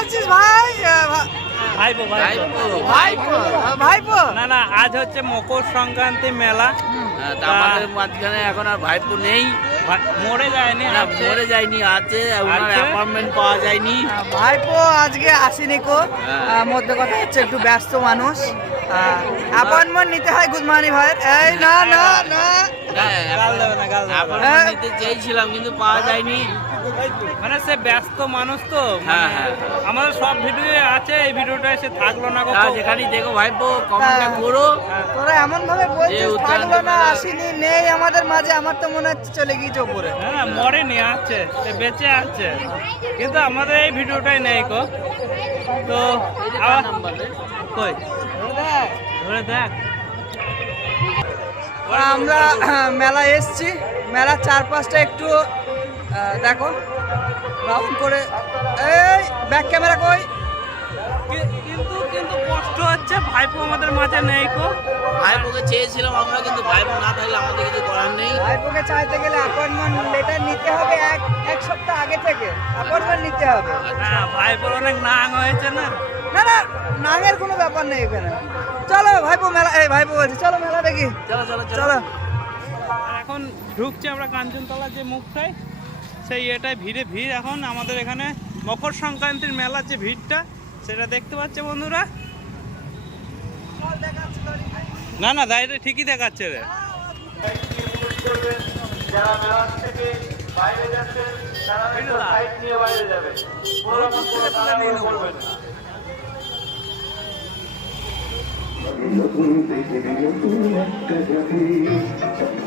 আছিস ভাই? ভাইপো ভাইপো। ভাইপো। না না আজ হচ্ছে মকর সংক্রান্তি মেলা। হ্যাঁ, আমাদের মাঝখানে এখন আর ভাইপো নেই। মরে যায়নি না। মরে যায়নি আছে। ওনার? অ্যাপার্টমেন্ট পাওয়া যায়নি। ভাইপো আজকে আসেনি কো। হ্যাঁ। মধ্যে কথা হচ্ছে একটু ব্যস্ত মানুষ। অ্যাপয়েন্টমেন্ট নিতে হয় গুদমানি ভাইয়ের এই না না না। না না। নিতে চেয়েছিলাম কিন্তু পাওয়া যায়নি। মানে সে ব্যস্ত মানুষ তো। হ্যাঁ, মানে হ্যাঁ। আমাদের সব ভিডিও আছে এই ভিডিওটা এসে থাকল না যেখানেই দেখো ভাইপো কমেন্টটা হ্যাঁ। করো। তোরা এমন ভাবে বলছিস থাকল না আসেনি নেই আমাদের মাঝে আমার তো মনে হচ্ছে চলে গিয়েছে ওপরে না না মরেনি আছে। সে বেঁচে আছে। কিন্তু আমাদের এই ভিডিওটাই নেই গো। তো কই? ধরে দেখ। আমরা মেলায় এসছি। মেলার চারপাশটা একটু দেখো রাউন্ড করে এই ব্যাক ক্যামেরা কই? কিন্তু কিন্তু কষ্ট হচ্ছে ভাইপো আমাদের মাঝে নেই কো। ভাইপোকে চেয়েছিলাম আমরা কিন্তু ভাইপো না থাকলে আমাদের কিছু করার নেই। ভাইপোকে চাইতে গেলে অ্যাপয়েন্টমেন্ট লেটার নিতে হবে এক এক সপ্তাহ আগে থেকে। অ্যাপয়েন্টমেন্ট নিতে হবে। হ্যাঁ ভাইপোর অনেক নাং হয়েছে না। না না নাঙের কোনো ব্যাপার নেই এখানে। চলো ভাইপো মেলা এই ভাইপো বলছি চলো মেলা দেখি। চলো চলো চলো। এখন ঢুকছি আমরা কাঞ্চনতলা যে মুখটায় সেই এটাই ভিড়ে ভিড় এখন আমাদের এখানে মকর সংক্রান্তির মেলার যে ভিড়টা সেটা দেখতে পাচ্ছে বন্ধুরা। না না দাঁড়িয়ে ঠিকই দেখাচ্ছে রে। নতুন পৃথিবী নতুন একটা জাতি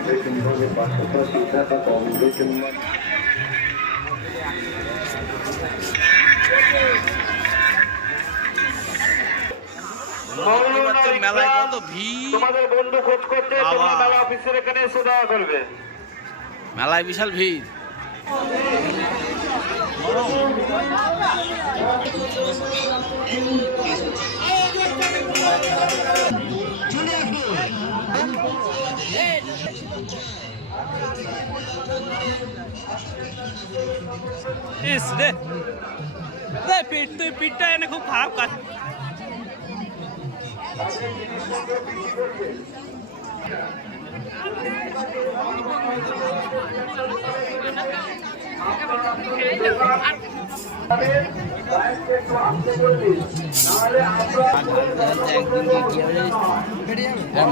বেতন ভাবে পাশাপাশি থাকা কম বেতন মেলায় কত ভিড়। তোমাদের বন্ধু খোঁজ করতে বাবা। তোমরা মেলা অফিসের এখানে এসে দেখা করবে। মেলায় বিশাল ভিড়। ইস রে। রে, তুই পিঠটা এনে খুব খারাপ কাজ।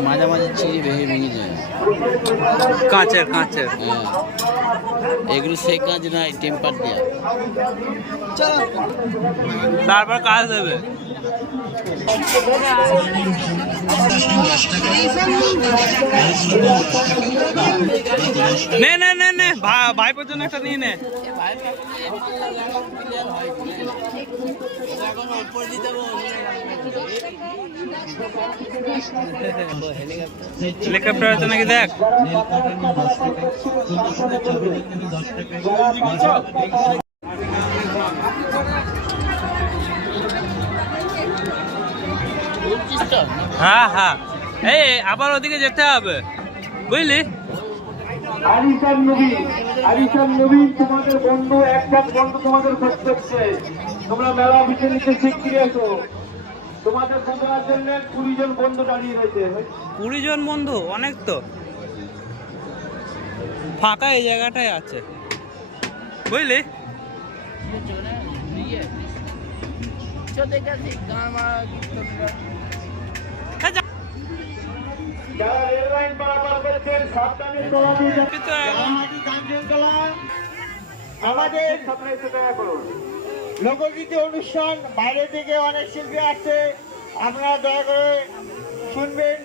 মাঝামাঝি চিড়ি ভেঙে ভেঙে যায়। কাঁচের কাঁচের। হ্যাঁ। এগুলো সেই কাজ নয় টেম্পার দেওয়া তারপর কাজ দেবে। নে নে নে নে ভাইপোর জন্য একটা নিয়ে নে। হেলিকপ্টার নাকি দেখ? হ্যাঁ হ্যাঁ। এই আবার ওদিকে যেতে হবে। বুঝলি? আরিসান নবী আরিসান নবী, তোমাদের বন্ধু একজন বন্ধু তোমাদের করছে তোমরা মেলা অফিসের নিচে শিগগিরি এসো তোমাদের বোঝার জন্য কুড়ি জন বন্ধু দাঁড়িয়ে রয়েছে। কুড়ি জন বন্ধু? অনেক তো। ফাঁকা এই জায়গাটাই আছে। বুঝলি? হ্যাঁ, যারা পারাপার করেছেন সাবধানে আমাদের সামনে এসে দেখা করুন। লোকগীতি অনুষ্ঠান, বাইরে থেকে অনেক শিল্পী আসছে। আপনারা দয়া করে শুনবেন।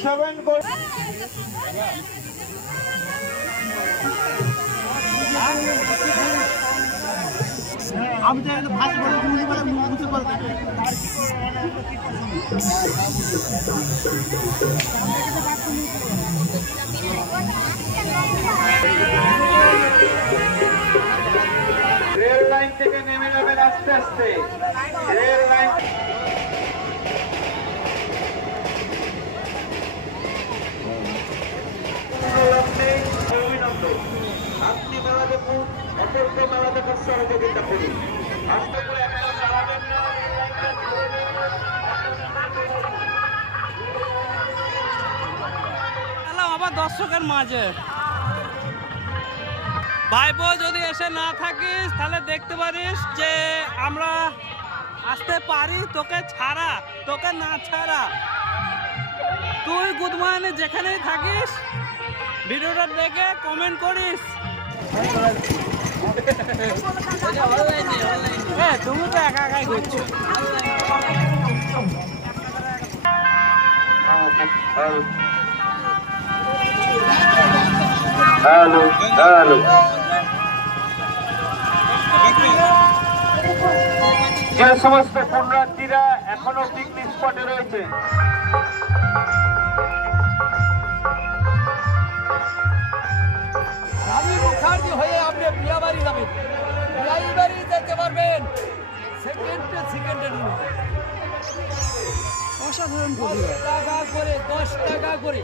শ্রবণ করুন আমি তো একটা ভাষা বলে বুঝতে পারি বুঝতে পারি আস্তে আস্তে। Rail line. আপনি মেলা দেখুন আবার দর্শকের মাঝে। ভাইপো যদি এসে না থাকিস তাহলে দেখতে পারিস যে আমরা আসতে পারি তোকে ছাড়া তোকে না ছাড়া। তুই গুদমানে যেখানেই থাকিস ভিডিওটা দেখে কমেন্ট করিস। হ্যাঁ তুমি তো একা একাই করছ হ্যালো হ্যালো। সমস্ত পুণ্যার্থীরা এখনও পিকনিক স্পটে রয়েছে। আমি মুখার্জি হয়ে আপনি বিয়াবাড়ি যাবেন। বিয়াবাড়ি যেতে পারবেন। সেকেন্ডে সেকেন্ডে অসাধারণ টাকা করে দশ টাকা করে।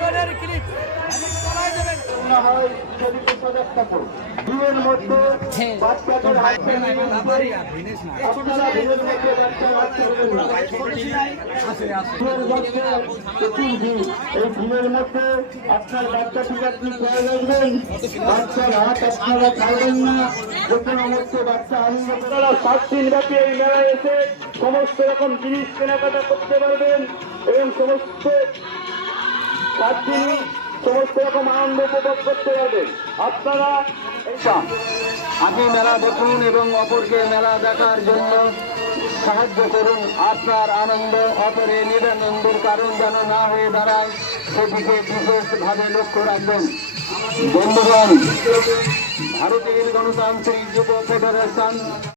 করাই হয় ভিড়ের মধ্যে বাচ্চাদের হাত আপনারা ভিড়ের মধ্যে বাচ্চা বাচ্চা ভিড়ের মধ্যে প্রচুর ভিড় এই ভিড়ের মধ্যে আপনার বাচ্চাটিকে আপনি খেয়ে রাখবেন বাচ্চার হাত আপনারা ছাড়বেন না যে কোনো মধ্যে বাচ্চা আনন্দ আপনারা সাত দিন ব্যাপী এই মেলায় এসে সমস্ত রকম জিনিস কেনাকাটা করতে পারবেন এবং সমস্ত সাত দিনই সমস্ত রকম আনন্দ উপভোগ করতে পারবেন আপনারা আগে মেলা দেখুন এবং অপরকে মেলা দেখার জন্য সাহায্য করুন। আপনার আনন্দ অপরে নিরানন্দের কারণ যেন না হয়ে দাঁড়ায়, সেদিকে বিশেষভাবে লক্ষ্য রাখবেন। বন্ধুগণ ভারতের গণতান্ত্রিক যুব ফেডারেশন